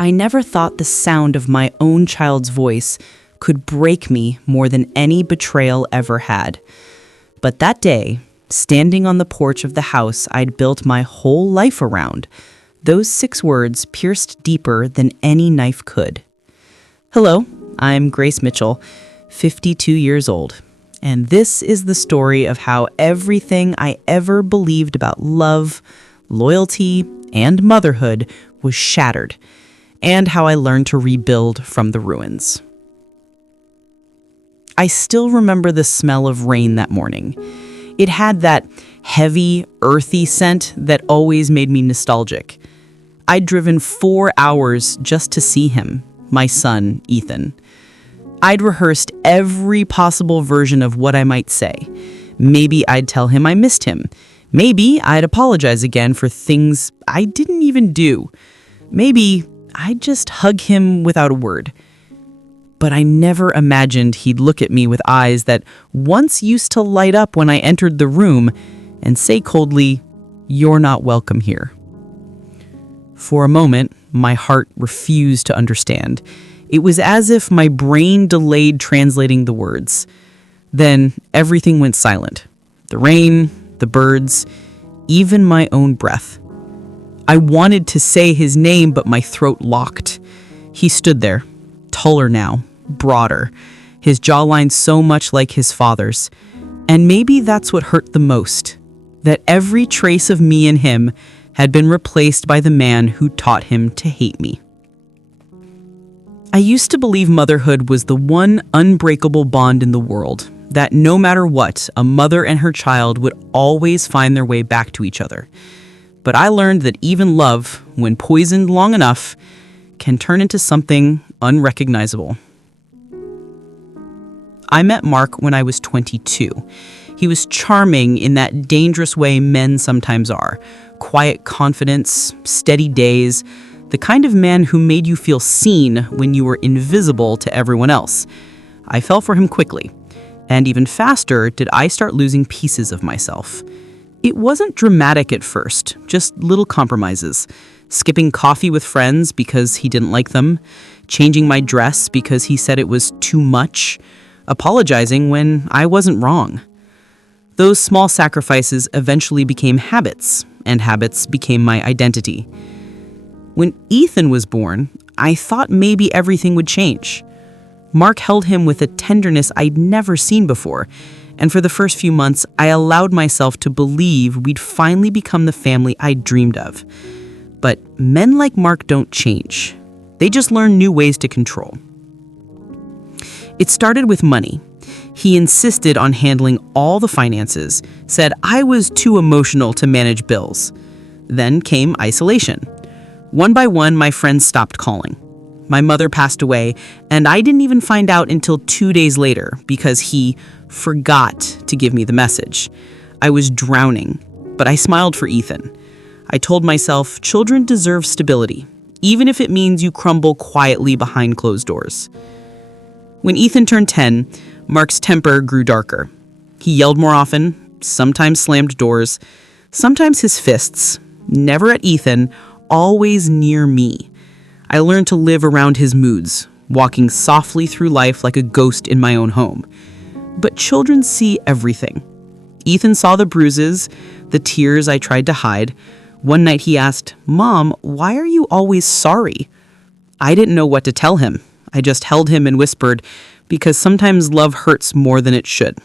I never thought the sound of my own child's voice could break me more than any betrayal ever had. But that day, standing on the porch of the house I'd built my whole life around, those 6 words pierced deeper than any knife could. Hello, I'm Grace Mitchell, 52 years old, and this is the story of how everything I ever believed about love, loyalty, and motherhood was shattered, and how I learned to rebuild from the ruins. I still remember the smell of rain that morning. It had that heavy, earthy scent that always made me nostalgic. I'd driven 4 hours just to see him, my son, Ethan. I'd rehearsed every possible version of what I might say. Maybe I'd tell him I missed him. Maybe I'd apologize again for things I didn't even do. Maybe I'd just hug him without a word. But I never imagined he'd look at me with eyes that once used to light up when I entered the room and say coldly, "You're not welcome here." For a moment, my heart refused to understand. It was as if my brain delayed translating the words. Then everything went silent. The rain, the birds, even my own breath. I wanted to say his name, but my throat locked. He stood there, taller now, broader, his jawline so much like his father's. And maybe that's what hurt the most, that every trace of me in him had been replaced by the man who taught him to hate me. I used to believe motherhood was the one unbreakable bond in the world, that no matter what, a mother and her child would always find their way back to each other. But I learned that even love, when poisoned long enough, can turn into something unrecognizable. I met Mark when I was 22. He was charming in that dangerous way men sometimes are. Quiet confidence, steady days, the kind of man who made you feel seen when you were invisible to everyone else. I fell for him quickly, and even faster did I start losing pieces of myself. It wasn't dramatic at first, just little compromises. Skipping coffee with friends because he didn't like them, changing my dress because he said it was too much, apologizing when I wasn't wrong. Those small sacrifices eventually became habits, and habits became my identity. When Ethan was born, I thought maybe everything would change. Mark held him with a tenderness I'd never seen before, and for the first few months, I allowed myself to believe we'd finally become the family I'd dreamed of. But men like Mark don't change. They just learn new ways to control. It started with money. He insisted on handling all the finances, said I was too emotional to manage bills. Then came isolation. One by one, my friends stopped calling. My mother passed away, and I didn't even find out until 2 days later because he forgot to give me the message. I was drowning, but I smiled for Ethan. I told myself children deserve stability, even if it means you crumble quietly behind closed doors. When Ethan turned 10, Mark's temper grew darker. He yelled more often, sometimes slammed doors, sometimes his fists, never at Ethan, always near me. I learned to live around his moods, walking softly through life like a ghost in my own home. But children see everything. Ethan saw the bruises, the tears I tried to hide. One night he asked, "Mom, why are you always sorry?" I didn't know what to tell him. I just held him and whispered, because sometimes love hurts more than it should.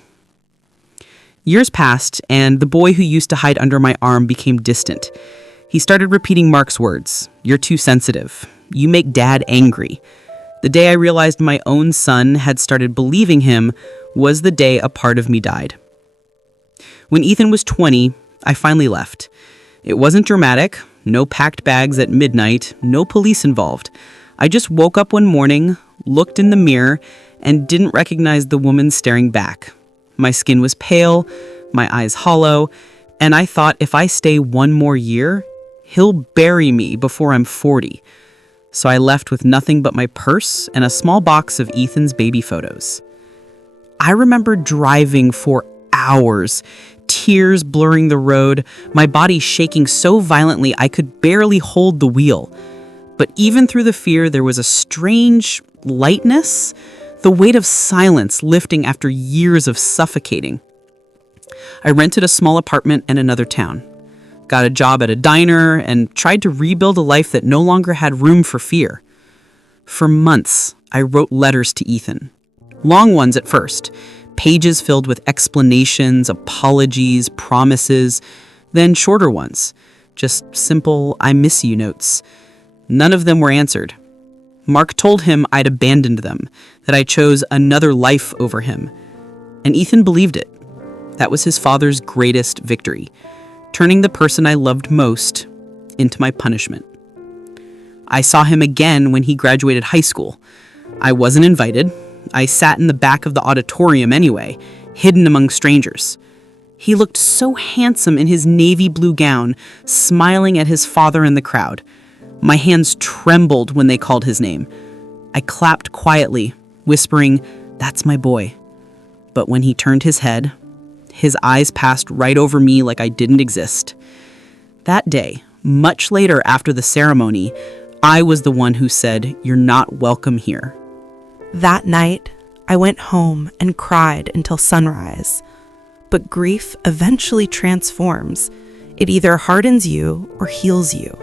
Years passed, and the boy who used to hide under my arm became distant. He started repeating Mark's words, "You're too sensitive. You make Dad angry." The day I realized my own son had started believing him was the day a part of me died. When Ethan was 20, I finally left. It wasn't dramatic, no packed bags at midnight, no police involved. I just woke up one morning, looked in the mirror, and didn't recognize the woman staring back. My skin was pale, my eyes hollow, and I thought if I stay one more year, he'll bury me before I'm 40. So I left with nothing but my purse and a small box of Ethan's baby photos. I remember driving for hours, tears blurring the road, my body shaking so violently I could barely hold the wheel. But even through the fear, there was a strange lightness, the weight of silence lifting after years of suffocating. I rented a small apartment in another town, got a job at a diner, and tried to rebuild a life that no longer had room for fear. For months, I wrote letters to Ethan. Long ones at first, pages filled with explanations, apologies, promises, then shorter ones, just simple "I miss you" notes. None of them were answered. Mark told him I'd abandoned them, that I chose another life over him. And Ethan believed it. That was his father's greatest victory, turning the person I loved most into my punishment. I saw him again when he graduated high school. I wasn't invited. I sat in the back of the auditorium anyway, hidden among strangers. He looked so handsome in his navy blue gown, smiling at his father in the crowd. My hands trembled when they called his name. I clapped quietly, whispering, "That's my boy." But when he turned his head, his eyes passed right over me like I didn't exist. That day, much later after the ceremony, I was the one who said, "You're not welcome here." That night, I went home and cried until sunrise. But grief eventually transforms. It either hardens you or heals you.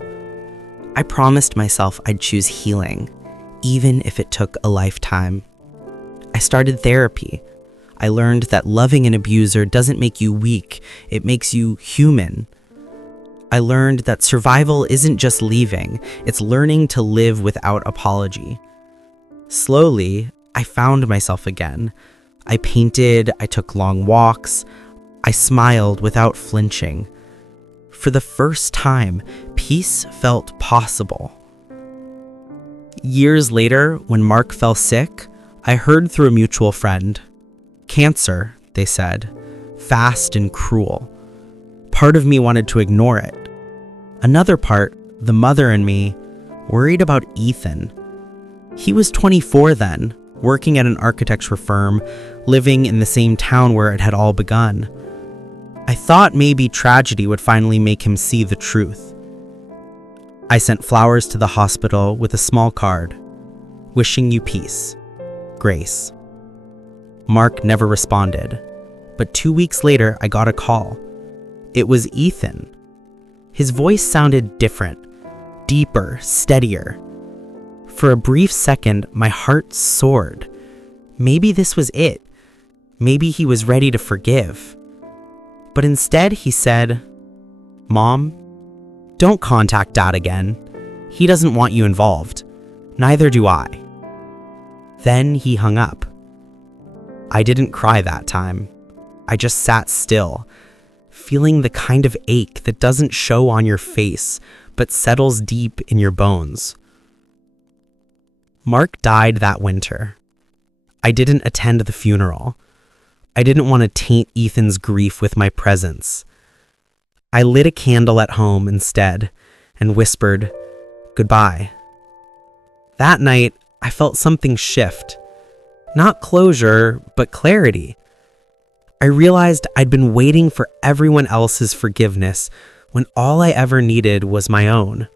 I promised myself I'd choose healing, even if it took a lifetime. I started therapy. I learned that loving an abuser doesn't make you weak, it makes you human. I learned that survival isn't just leaving, it's learning to live without apology. Slowly, I found myself again. I painted, I took long walks, I smiled without flinching. For the first time, peace felt possible. Years later, when Mark fell sick, I heard through a mutual friend. Cancer, they said, fast and cruel. Part of me wanted to ignore it. Another part, the mother in me, worried about Ethan. He was 24 then, working at an architecture firm, living in the same town where it had all begun. I thought maybe tragedy would finally make him see the truth. I sent flowers to the hospital with a small card, "Wishing you peace, Grace." Mark never responded, but 2 weeks later I got a call. It was Ethan. His voice sounded different, deeper, steadier. For a brief second, my heart soared. Maybe this was it. Maybe he was ready to forgive. But instead he said, "Mom, don't contact Dad again. He doesn't want you involved. Neither do I." Then he hung up. I didn't cry that time. I just sat still, feeling the kind of ache that doesn't show on your face, but settles deep in your bones. Mark died that winter. I didn't attend the funeral. I didn't want to taint Ethan's grief with my presence. I lit a candle at home instead and whispered, "Goodbye." That night, I felt something shift. Not closure, but clarity. I realized I'd been waiting for everyone else's forgiveness when all I ever needed was my own.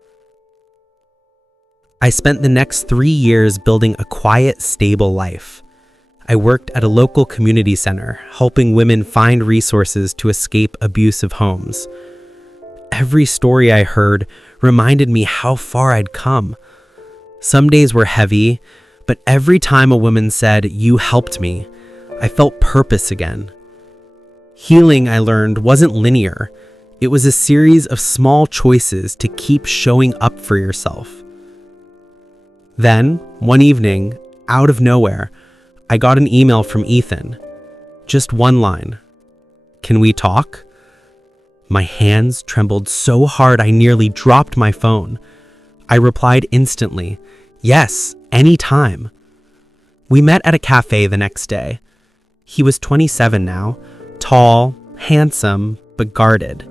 I spent the next 3 years building a quiet, stable life. I worked at a local community center, helping women find resources to escape abusive homes. Every story I heard reminded me how far I'd come. Some days were heavy, but every time a woman said, "You helped me," I felt purpose again. Healing, I learned, wasn't linear. It was a series of small choices to keep showing up for yourself. Then, one evening, out of nowhere, I got an email from Ethan. Just one line. "Can we talk?" My hands trembled so hard I nearly dropped my phone. I replied instantly, "Yes, anytime." We met at a cafe the next day. He was 27 now, tall, handsome, but guarded.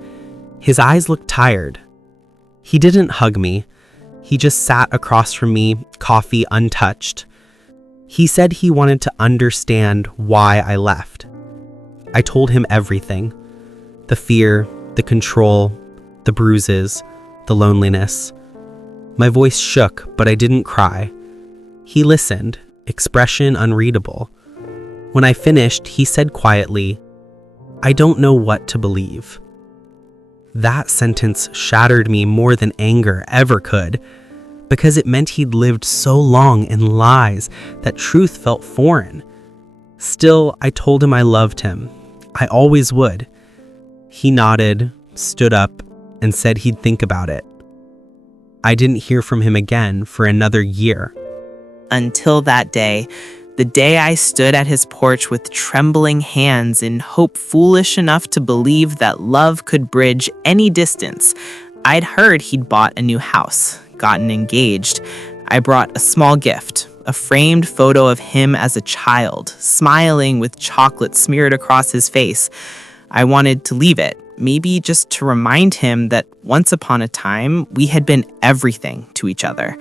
His eyes looked tired. He didn't hug me. He just sat across from me, coffee untouched. He said he wanted to understand why I left. I told him everything. The fear, the control, the bruises, the loneliness. My voice shook, but I didn't cry. He listened, expression unreadable. When I finished, he said quietly, "I don't know what to believe." That sentence shattered me more than anger ever could, because it meant he'd lived so long in lies that truth felt foreign. Still, I told him I loved him. I always would. He nodded, stood up, and said he'd think about it. I didn't hear from him again for another year. Until that day, the day I stood at his porch with trembling hands in hope foolish enough to believe that love could bridge any distance. I'd heard he'd bought a new house, gotten engaged. I brought a small gift, a framed photo of him as a child, smiling with chocolate smeared across his face. I wanted to leave it, maybe just to remind him that once upon a time, we had been everything to each other.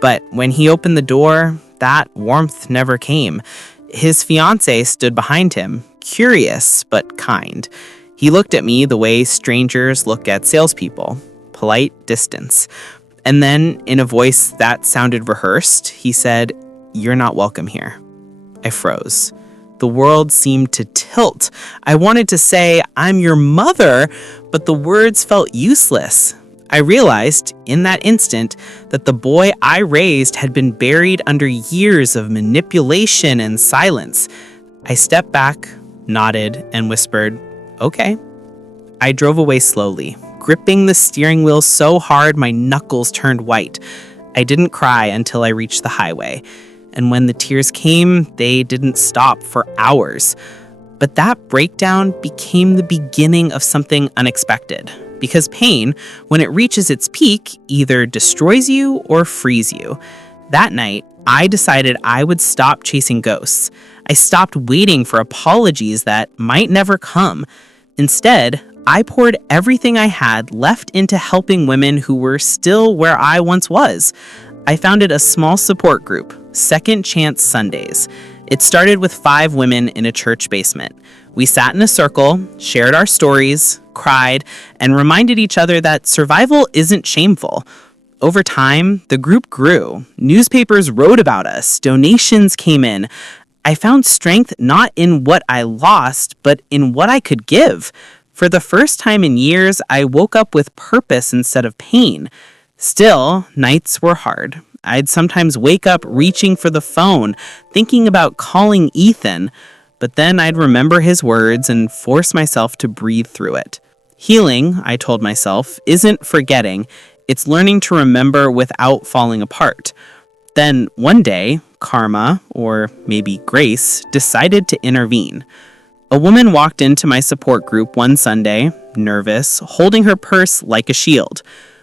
But when he opened the door, that warmth never came. His fiancée stood behind him, curious but kind. He looked at me the way strangers look at salespeople, polite distance. And then, in a voice that sounded rehearsed, he said, "You're not welcome here." I froze. The world seemed to tilt. I wanted to say, "I'm your mother," but the words felt useless. I realized, in that instant, that the boy I raised had been buried under years of manipulation and silence. I stepped back, nodded, and whispered, "Okay." I drove away slowly, gripping the steering wheel so hard my knuckles turned white. I didn't cry until I reached the highway, and when the tears came, they didn't stop for hours. But that breakdown became the beginning of something unexpected. Because pain, when it reaches its peak, either destroys you or frees you. That night, I decided I would stop chasing ghosts. I stopped waiting for apologies that might never come. Instead, I poured everything I had left into helping women who were still where I once was. I founded a small support group, Second Chance Sundays. It started with 5 women in a church basement. We sat in a circle, shared our stories, cried, and reminded each other that survival isn't shameful. Over time, the group grew. Newspapers wrote about us. Donations came in. I found strength not in what I lost, but in what I could give. For the first time in years, I woke up with purpose instead of pain. Still, nights were hard. I'd sometimes wake up reaching for the phone, thinking about calling Ethan, but then I'd remember his words and force myself to breathe through it. Healing, I told myself, isn't forgetting. It's learning to remember without falling apart. Then one day, karma, or maybe grace, decided to intervene. A woman walked into my support group one Sunday, nervous, holding her purse like a shield.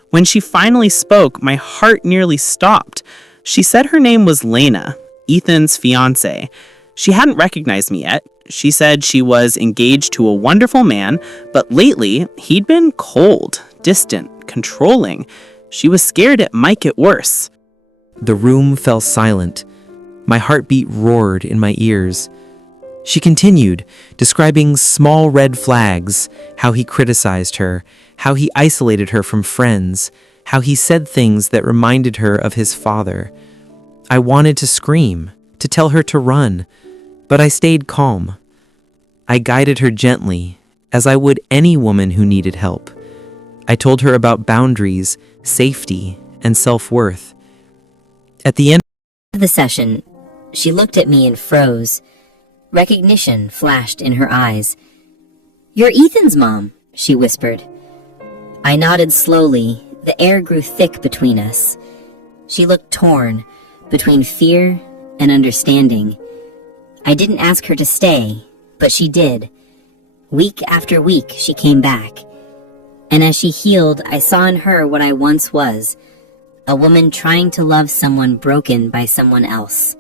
When she finally spoke, my heart nearly stopped. She said her name was Lena, Ethan's fiancée. She hadn't recognized me yet. She said she was engaged to a wonderful man, but lately he'd been cold, distant, controlling. She was scared it might get worse. The room fell silent. My heartbeat roared in my ears. She continued, describing small red flags, how he criticized her, how he isolated her from friends, how he said things that reminded her of his father. I wanted to scream, to tell her to run, but I stayed calm. I guided her gently, as I would any woman who needed help. I told her about boundaries, safety, and self-worth. At the end of the session, she looked at me and froze. Recognition flashed in her eyes. "You're Ethan's mom," she whispered. I nodded slowly. The air grew thick between us. She looked torn, between fear and understanding. I didn't ask her to stay, but she did. Week after week, she came back. And as she healed, I saw in her what I once was, a woman trying to love someone broken by someone else.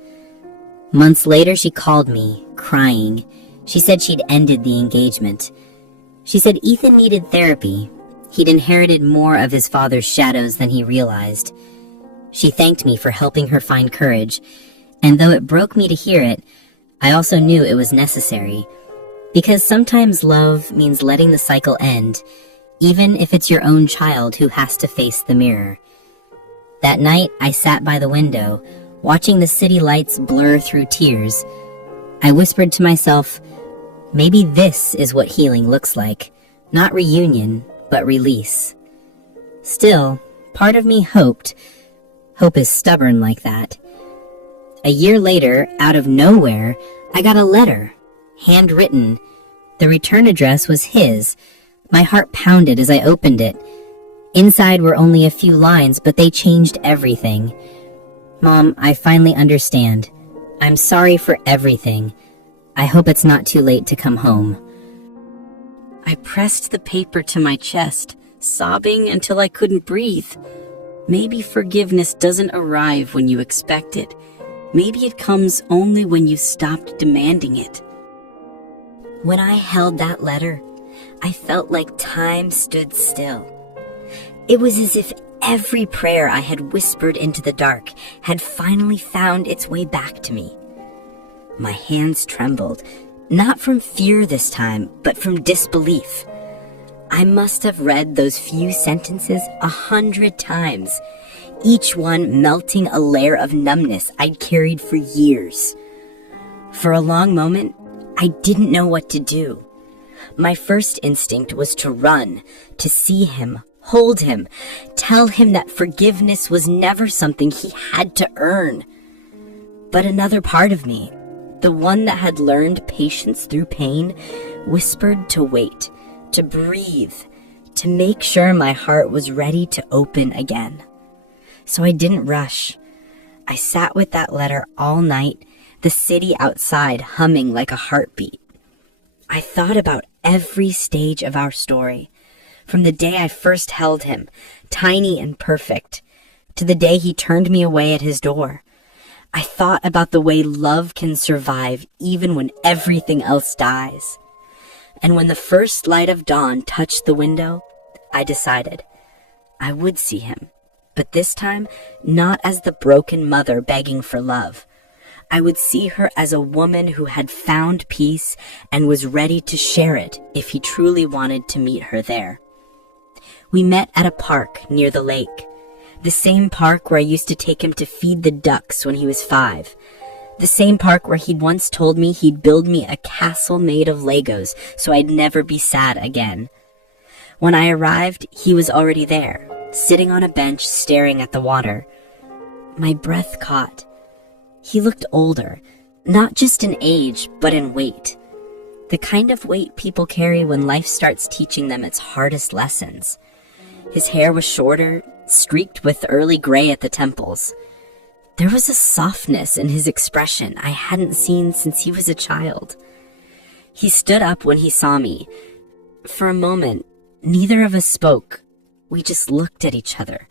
Months later, she called me, crying. She said she'd ended the engagement. She said Ethan needed therapy. He'd inherited more of his father's shadows than he realized. She thanked me for helping her find courage, and though it broke me to hear it, I also knew it was necessary. Because sometimes love means letting the cycle end, even if it's your own child who has to face the mirror. That night, I sat by the window, watching the city lights blur through tears. I whispered to myself, maybe this is what healing looks like. Not reunion, but release. Still, part of me hoped. Hope is stubborn like that. A year later, out of nowhere, I got a letter, handwritten. The return address was his. My heart pounded as I opened it. Inside were only a few lines, but they changed everything. Mom, I finally understand. I'm sorry for everything. I hope it's not too late to come home. I pressed the paper to my chest, sobbing until I couldn't breathe. Maybe forgiveness doesn't arrive when you expect it. Maybe it comes only when you stopped demanding it. When I held that letter, I felt like time stood still. It was as if every prayer I had whispered into the dark had finally found its way back to me. My hands trembled, not from fear this time, but from disbelief. I must have read those few sentences 100 times, each one melting a layer of numbness I'd carried for years. For a long moment, I didn't know what to do. My first instinct was to run, to see him, hold him, tell him that forgiveness was never something he had to earn. But another part of me, the one that had learned patience through pain, whispered to wait, to breathe, to make sure my heart was ready to open again. So I didn't rush. I sat with that letter all night, the city outside humming like a heartbeat. I thought about every stage of our story, from the day I first held him, tiny and perfect, to the day he turned me away at his door. I thought about the way love can survive even when everything else dies. And when the first light of dawn touched the window, I decided I would see him, but this time not as the broken mother begging for love. I would see her as a woman who had found peace and was ready to share it if he truly wanted to meet her there. We met at a park near the lake, the same park where I used to take him to feed the ducks when he was 5. The same park where he'd once told me he'd build me a castle made of Legos so I'd never be sad again. When I arrived, he was already there, sitting on a bench staring at the water. My breath caught. He looked older, not just in age, but in weight. The kind of weight people carry when life starts teaching them its hardest lessons. His hair was shorter, streaked with early gray at the temples. There was a softness in his expression I hadn't seen since he was a child. He stood up when he saw me. For a moment, neither of us spoke. We just looked at each other.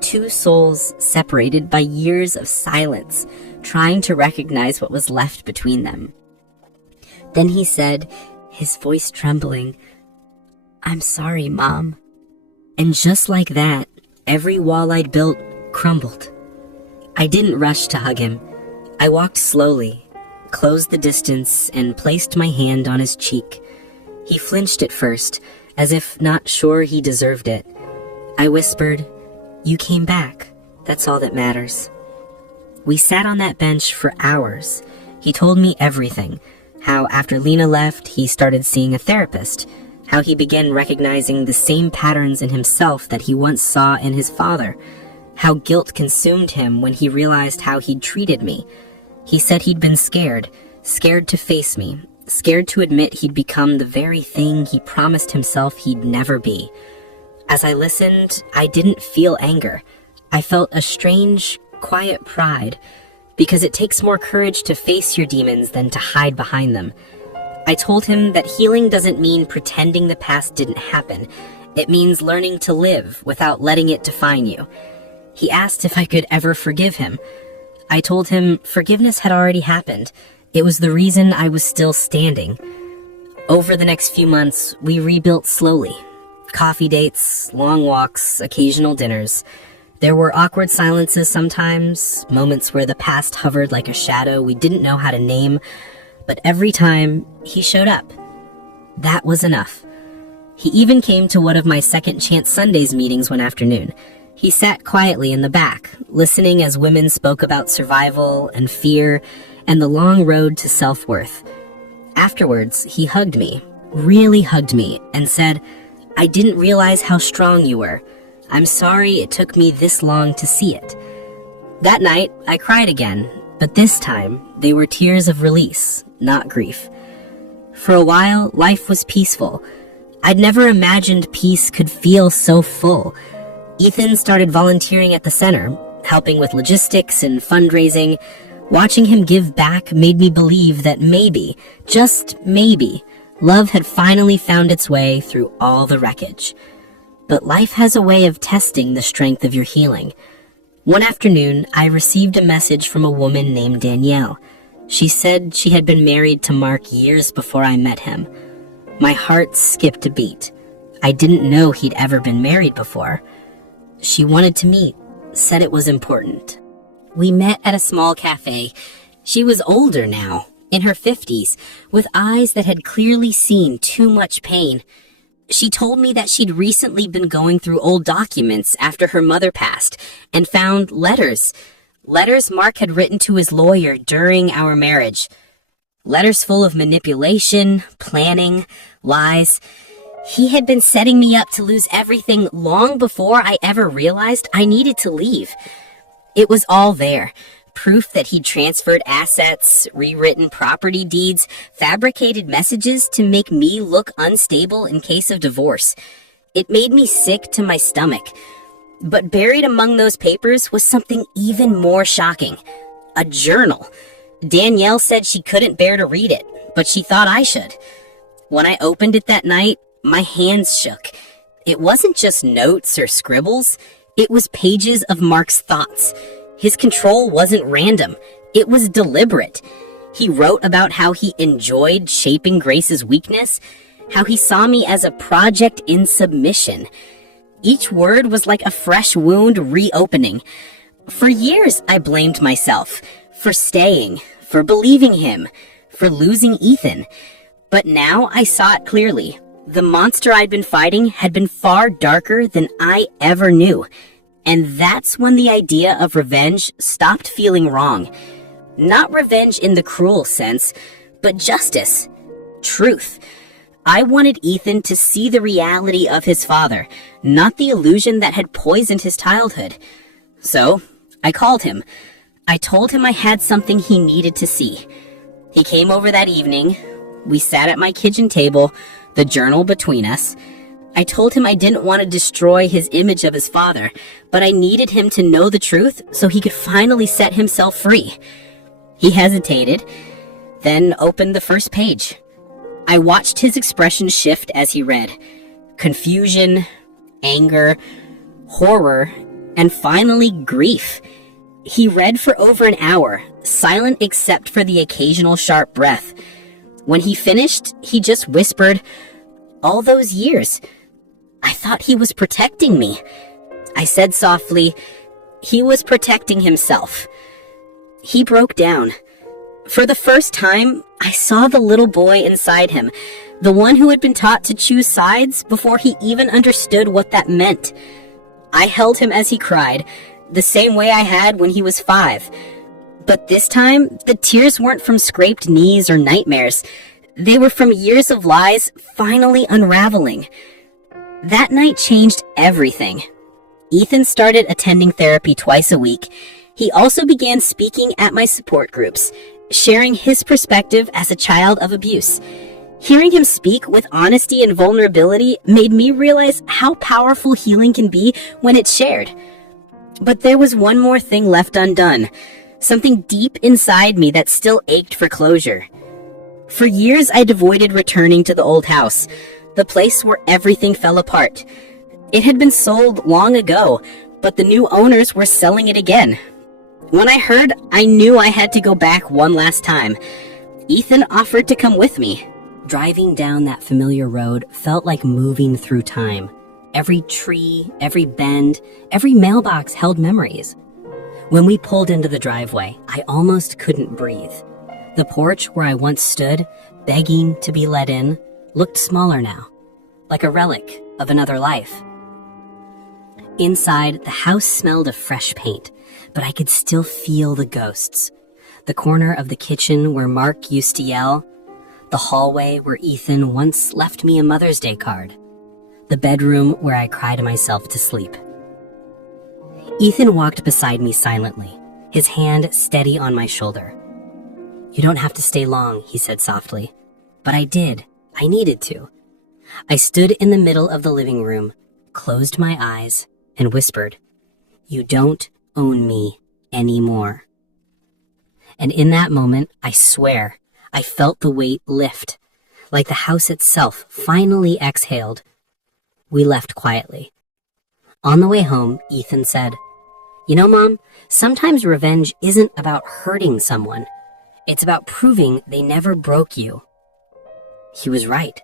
Two souls separated by years of silence, trying to recognize what was left between them. Then he said, his voice trembling, "I'm sorry, Mom." And just like that, every wall I'd built crumbled. I didn't rush to hug him. I walked slowly, closed the distance, and placed my hand on his cheek. He flinched at first, as if not sure he deserved it. I whispered, "You came back. That's all that matters." We sat on that bench for hours. He told me everything. How after Lena left, he started seeing a therapist. How he began recognizing the same patterns in himself that he once saw in his father. How guilt consumed him when he realized how he'd treated me. He said he'd been scared to face me, scared to admit he'd become the very thing he promised himself he'd never be. As I listened, I didn't feel anger. I felt a strange, quiet pride, because it takes more courage to face your demons than to hide behind them. I told him that healing doesn't mean pretending the past didn't happen. It means learning to live without letting it define you. He asked if I could ever forgive him. I told him forgiveness had already happened. It was the reason I was still standing. Over the next few months, we rebuilt slowly. Coffee dates, long walks, occasional dinners. There were awkward silences sometimes, moments where the past hovered like a shadow we didn't know how to name, but every time, he showed up. That was enough. He even came to one of my Second Chance Sundays meetings one afternoon. He sat quietly in the back, listening as women spoke about survival and fear and the long road to self-worth. Afterwards, he hugged me, really hugged me, and said, "I didn't realize how strong you were. I'm sorry it took me this long to see it." That night, I cried again, but this time, they were tears of release, not grief. For a while, life was peaceful. I'd never imagined peace could feel so full. Ethan started volunteering at the center, helping with logistics and fundraising. Watching him give back made me believe that maybe, just maybe, love had finally found its way through all the wreckage. But life has a way of testing the strength of your healing. One afternoon, I received a message from a woman named Danielle. She said she had been married to Mark years before I met him. My heart skipped a beat. I didn't know he'd ever been married before. She wanted to meet, said it was important. We met at a small cafe. She was older now, in her 50s, with eyes that had clearly seen too much pain. She told me that she'd recently been going through old documents after her mother passed and found letters Mark had written to his lawyer during our marriage. Letters full of manipulation, planning, lies. He had been setting me up to lose everything long before I ever realized I needed to leave. It was all there. Proof that he'd transferred assets, rewritten property deeds, fabricated messages to make me look unstable in case of divorce. It made me sick to my stomach. But buried among those papers was something even more shocking. A journal. Danielle said she couldn't bear to read it, but she thought I should. When I opened it that night, my hands shook. It wasn't just notes or scribbles. It was pages of Mark's thoughts. His control wasn't random. It was deliberate. He wrote about how he enjoyed shaping Grace's weakness, how he saw me as a project in submission. Each word was like a fresh wound reopening. For years, I blamed myself for staying, for believing him, for losing Ethan. But now I saw it clearly. The monster I'd been fighting had been far darker than I ever knew. And that's when the idea of revenge stopped feeling wrong. Not revenge in the cruel sense, but justice, truth. I wanted Ethan to see the reality of his father, not the illusion that had poisoned his childhood. So, I called him. I told him I had something he needed to see. He came over that evening. We sat at my kitchen table, the journal between us. I told him I didn't want to destroy his image of his father, but I needed him to know the truth so he could finally set himself free. He hesitated, then opened the first page. I watched his expression shift as he read. Confusion, anger, horror, and finally grief. He read for over an hour, silent except for the occasional sharp breath. When he finished, he just whispered, "All those years, I thought he was protecting me." I said softly, "He was protecting himself." He broke down. For the first time, I saw the little boy inside him, the one who had been taught to choose sides before he even understood what that meant. I held him as he cried, the same way I had when he was 5. But this time, the tears weren't from scraped knees or nightmares. They were from years of lies finally unraveling. That night changed everything. Ethan started attending therapy twice a week. He also began speaking at my support groups, sharing his perspective as a child of abuse. Hearing him speak with honesty and vulnerability made me realize how powerful healing can be when it's shared. But there was one more thing left undone, something deep inside me that still ached for closure. For years, I'd avoided returning to the old house, the place where everything fell apart. It had been sold long ago, but the new owners were selling it again. When I heard, I knew I had to go back one last time. Ethan offered to come with me. Driving down that familiar road felt like moving through time. Every tree, every bend, every mailbox held memories. When we pulled into the driveway, I almost couldn't breathe. The porch where I once stood, begging to be let in, looked smaller now, like a relic of another life. Inside, the house smelled of fresh paint, but I could still feel the ghosts. The corner of the kitchen where Mark used to yell, the hallway where Ethan once left me a Mother's Day card, the bedroom where I cried myself to sleep. Ethan walked beside me silently, his hand steady on my shoulder. "You don't have to stay long," he said softly. But I did. I needed to. I stood in the middle of the living room, closed my eyes, and whispered, "You don't own me anymore." And in that moment, I swear, I felt the weight lift, like the house itself finally exhaled. We left quietly. On the way home, Ethan said, "You know, Mom, sometimes revenge isn't about hurting someone. It's about proving they never broke you." He was right.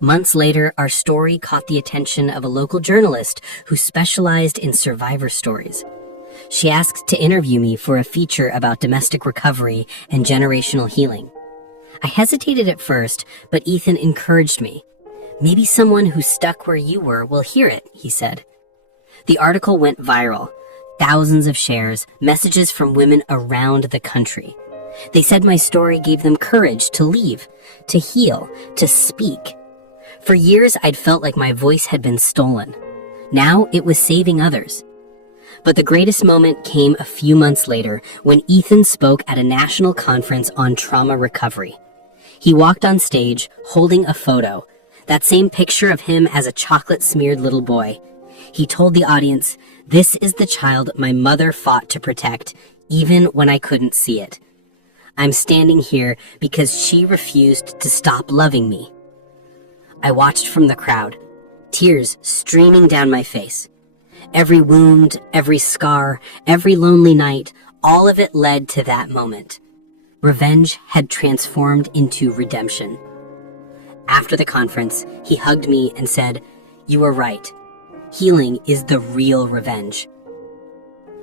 Months later, our story caught the attention of a local journalist who specialized in survivor stories. She asked to interview me for a feature about domestic recovery and generational healing. I hesitated at first, but Ethan encouraged me. "Maybe someone who's stuck where you were will hear it," he said. The article went viral. Thousands of shares, messages from women around the country. They said my story gave them courage to leave, to heal, to speak. For years, I'd felt like my voice had been stolen. Now it was saving others. But the greatest moment came a few months later when Ethan spoke at a national conference on trauma recovery. He walked on stage holding a photo, that same picture of him as a chocolate-smeared little boy. He told the audience, "This is the child my mother fought to protect, even when I couldn't see it. I'm standing here because she refused to stop loving me." I watched from the crowd, tears streaming down my face. Every wound, every scar, every lonely night, all of it led to that moment. Revenge had transformed into redemption. After the conference, he hugged me and said, "You were right. Healing is the real revenge."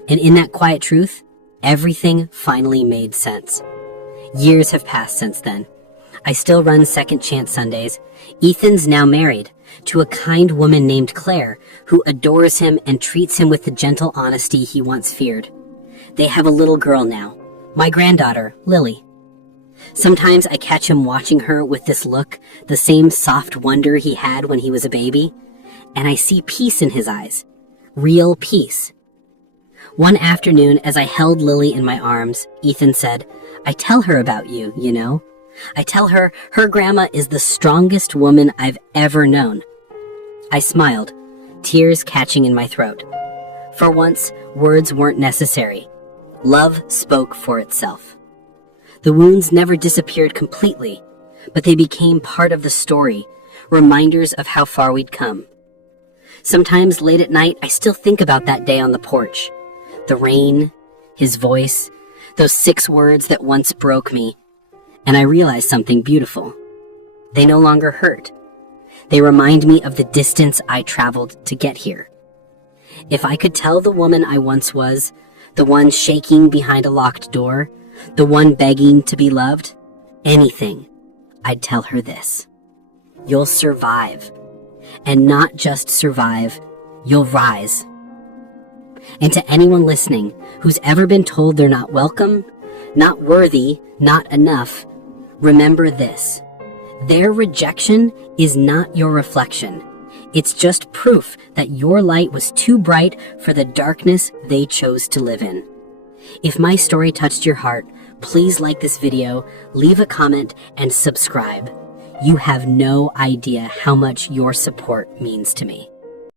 And in that quiet truth, everything finally made sense. Years have passed since then. I still run Second Chance Sundays. Ethan's now married to a kind woman named Claire, who adores him and treats him with the gentle honesty he once feared. They have a little girl now, my granddaughter, Lily. Sometimes I catch him watching her with this look, the same soft wonder he had when he was a baby, and I see peace in his eyes. Real peace. One afternoon, as I held Lily in my arms, Ethan said, "I tell her about you, you know. I tell her her grandma is the strongest woman I've ever known." I smiled, tears catching in my throat. For once, words weren't necessary. Love spoke for itself. The wounds never disappeared completely, but they became part of the story, reminders of how far we'd come. Sometimes late at night, I still think about that day on the porch. The rain, his voice, those 6 words that once broke me. And I realize something beautiful. They no longer hurt. They remind me of the distance I traveled to get here. If I could tell the woman I once was, the one shaking behind a locked door, the one begging to be loved, anything, I'd tell her this: you'll survive. And not just survive, you'll rise. And to anyone listening who's ever been told they're not welcome, not worthy, not enough, remember this: their rejection is not your reflection. It's just proof that your light was too bright for the darkness they chose to live in. If my story touched your heart, please like this video, leave a comment, and subscribe. You have no idea how much your support means to me.